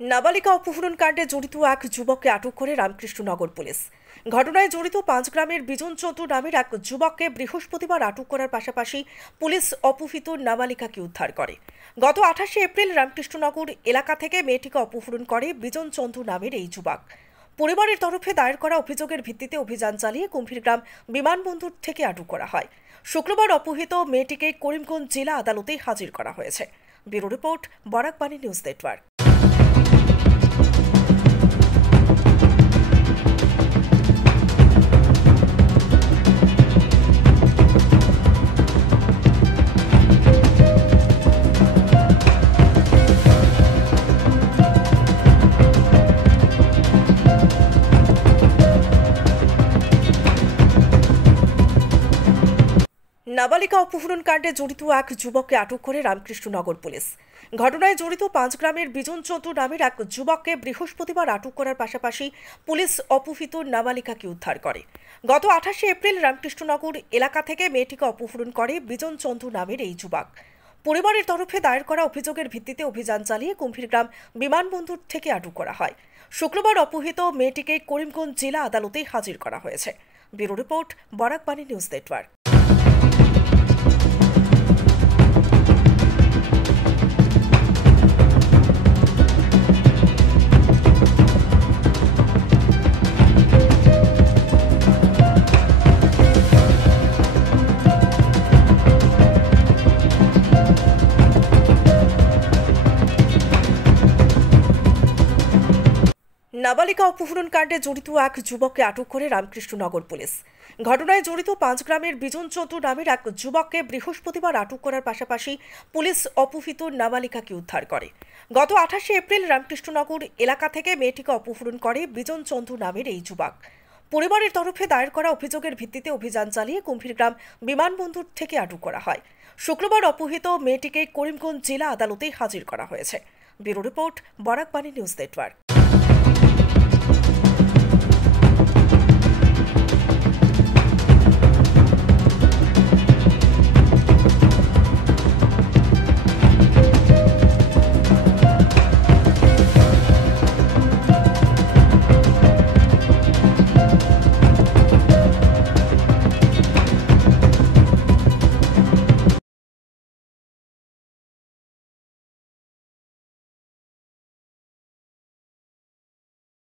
নাবালিকা অপহরণ কাণ্ডে জড়িত এক যুবককে আটক করে রামকৃষ্ণনগর পুলিশ। ঘটনায় জড়িত 5 গ্রামের বিজন চন্দ্র নামের এক যুবককে বৃহস্পতিবার আটক করার পাশাপাশি পুলিশ অপহৃত নাবালিকাকে উদ্ধার করে। গত 28 এপ্রিল রামকৃষ্ণনগর এলাকা থেকে মেয়েটিকে অপহরণ করে বিজন চন্দ্র নামের এই যুবক। পরিবারের তরফে দায়ের করা অভিযোগের ভিত্তিতে অভিযান চালিয়ে কুম্ভীরগ্রাম বিমানবন্দর থেকে আটক করা হয়। শুক্রবার অপহৃত মেয়েটিকে করিমগঞ্জ জেলা আদালতে হাজির করা হয়েছে। Bureau report, Barak Bani news network. নাবালিকা অপহরণ কাণ্ডে জড়িত এক যুবককে আটক করে রামকৃষ্ণনগর পুলিশ। ঘটনায় জড়িত 5 গ্রামের বিজন চন্দ্র নামের এক যুবককে বৃহস্পতিবার আটক করার পাশাপাশি পুলিশ অপহৃত নাবালিকাকে উদ্ধার করে। গত 28 এপ্রিল রামকৃষ্ণনগর এলাকা থেকে মেয়েটিকে অপহরণ করে বিজন চন্দ্র নামের এই যুবক। পরিবারের তরফে দায়ের করা অভিযোগের ভিত্তিতে অভিযান চালিয়ে কুম্ভীরগ্রাম বিমানবন্দর থেকে আটক করা হয়। শুক্রবার অপহৃত মেয়েটিকে করিমগঞ্জ জেলা আদালতে হাজির করা হয়েছে। Bureau report, Barak Bani news network. নাবালিকা অপহরণ কাণ্ডে জড়িত এক যুবককে আটক করে রামকৃষ্ণনগর পুলিশ। ঘটনায় জড়িত 5 গ্রামের বিজন চন্দ্র নামের এক যুবককে বৃহস্পতিবার আটক করার পাশাপাশি পুলিশ অপহৃত নাবালিকাকে উদ্ধার করে। গত 28 এপ্রিল রামকৃষ্ণনগর এলাকা থেকে মেয়েটিকে অপহরণ করে বিজন চন্দ্র নামের এই যুবক। পরিবারের তরফে দায়ের করা অভিযোগের ভিত্তিতে অভিযান চালিয়ে কুম্ভীরগ্রাম বিমানবন্দর থেকে আটক করা হয়। শুক্রবার অপহৃত মেয়েটিকে করিমগঞ্জ জেলা আদালতে হাজির করা হয়েছে। Bureau report, Barak Bani news network.